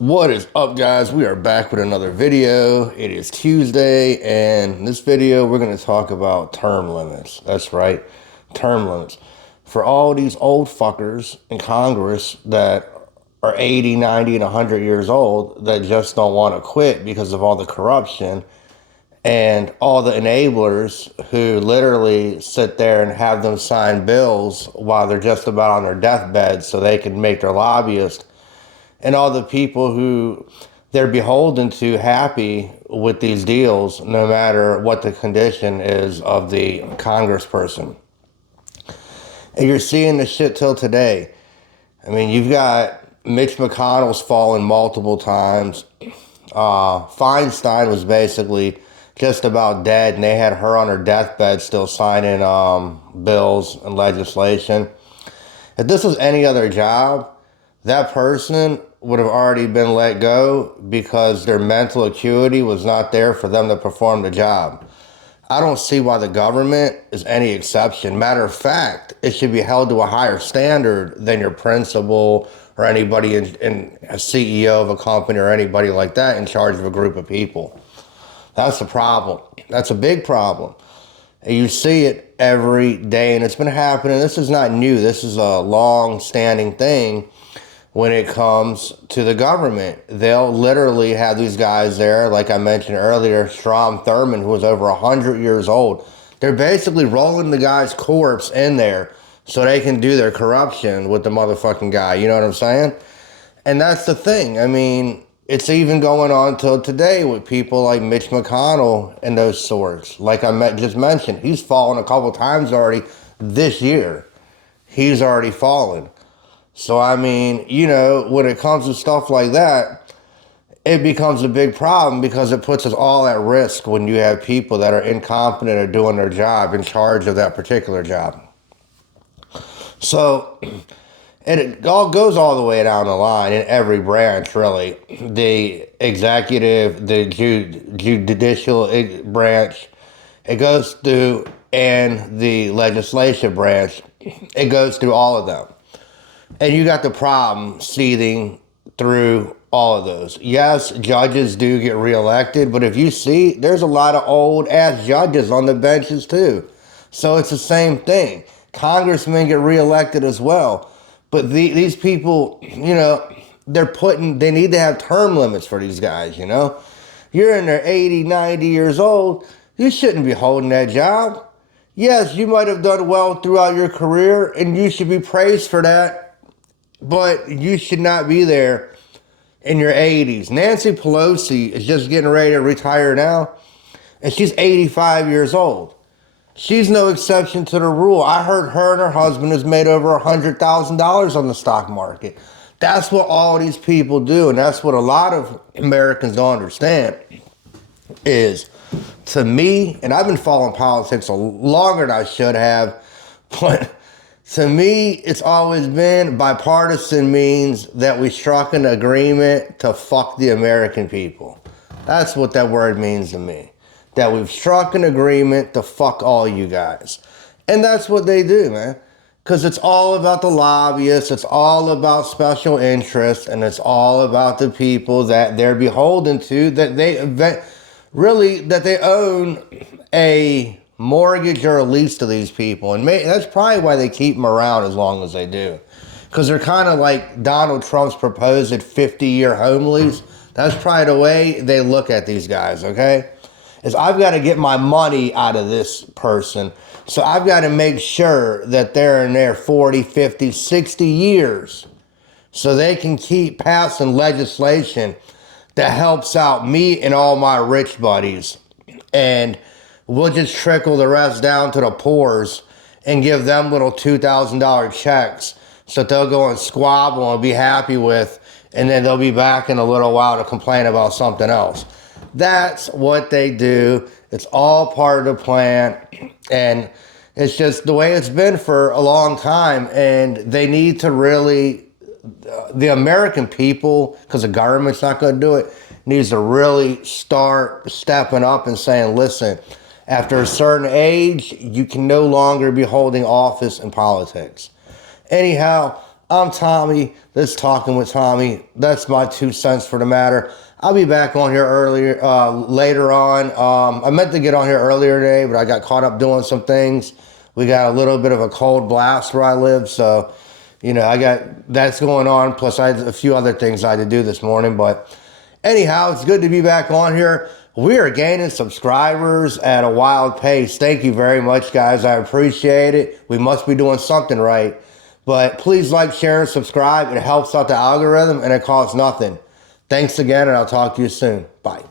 What is up, guys? We are back with another video. It is Tuesday, and in this video we're going to talk about term limits. That's right, term limits. For all these old fuckers in Congress that are 80, 90, and 100 years old that just don't want to quit because of all the corruption and all the enablers who literally sit there and have them sign bills while they're just about on their deathbed so they can make their lobbyists and all the people who they're beholden to happy with these deals, no matter what the condition is of the congressperson. And you're seeing the shit till today. I mean, you've got Mitch McConnell's fallen multiple times. Feinstein was basically just about dead, and they had her on her deathbed still signing bills and legislation. If this was any other job, that person would have already been let go because their mental acuity was not there for them to perform the job. I don't see why the government is any exception. Matter of fact, it should be held to a higher standard than your principal or anybody in a CEO of a company or anybody like that in charge of a group of people. That's the problem. That's a big problem. And you see it every day, and it's been happening. This is not new. This is a long-standing thing. When it comes to the government, they'll literally have these guys there, like I mentioned earlier, Strom Thurmond, who was over 100 years old. They're basically rolling the guy's corpse in there so they can do their corruption with the motherfucking guy. You know what I'm saying? And that's the thing. I mean, it's even going on till today with people like Mitch McConnell and those sorts. Like I just mentioned, he's fallen a couple times already this year. He's already fallen. So, I mean, you know, when it comes to stuff like that, it becomes a big problem because it puts us all at risk when you have people that are incompetent or doing their job in charge of that particular job. So, and it all goes all the way down the line in every branch, really. The executive, the judicial branch, it goes through, and the legislative branch, it goes through all of them. And you got the problem seething through all of those. Yes, judges do get reelected, but if you see, there's a lot of old-ass judges on the benches too. So it's the same thing. Congressmen get reelected as well. But these people, you know, they need to have term limits for these guys, you know. You're in their 80, 90 years old. You shouldn't be holding that job. Yes, you might have done well throughout your career, and you should be praised for that. But you should not be there in your 80s. Nancy Pelosi is just getting ready to retire now, and she's 85 years old. She's no exception to the rule. I heard her and her husband has made over $100,000 on the stock market. That's what all these people do, and that's what a lot of Americans don't understand is, to me, and I've been following politics longer than I should have, but to me, it's always been bipartisan means that we struck an agreement to fuck the American people. That's what that word means to me. That we've struck an agreement to fuck all you guys. And that's what they do, man. Because it's all about the lobbyists, it's all about special interests, and it's all about the people that they're beholden to, that they own a mortgage or a lease to these people. And that's probably why they keep them around as long as they do. Because they're kind of like Donald Trump's proposed 50-year home lease. That's probably the way they look at these guys, okay? Is I've got to get my money out of this person. So I've got to make sure that they're in there 40, 50, 60 years so they can keep passing legislation that helps out me and all my rich buddies. And we'll just trickle the rest down to the poors and give them little $2,000 checks so they'll go and squabble and be happy with, and then they'll be back in a little while to complain about something else. That's what they do. It's all part of the plan, and it's just the way it's been for a long time, and they need to really, the American people, because the government's not going to do it, needs to really start stepping up and saying, listen, after a certain age, you can no longer be holding office in politics. Anyhow, I'm Tommy. This is Talking with Tommy. That's my 2 cents for the matter. I'll be back on here later on. I meant to get on here earlier today, but I got caught up doing some things. We got a little bit of a cold blast where I live, so I got that's going on. Plus, I had a few other things I had to do this morning. But anyhow, it's good to be back on here. We are gaining subscribers at a wild pace. Thank you very much, guys. I appreciate it. We must be doing something right. But please like, share, and subscribe. It helps out the algorithm, and it costs nothing. Thanks again, and I'll talk to you soon. Bye.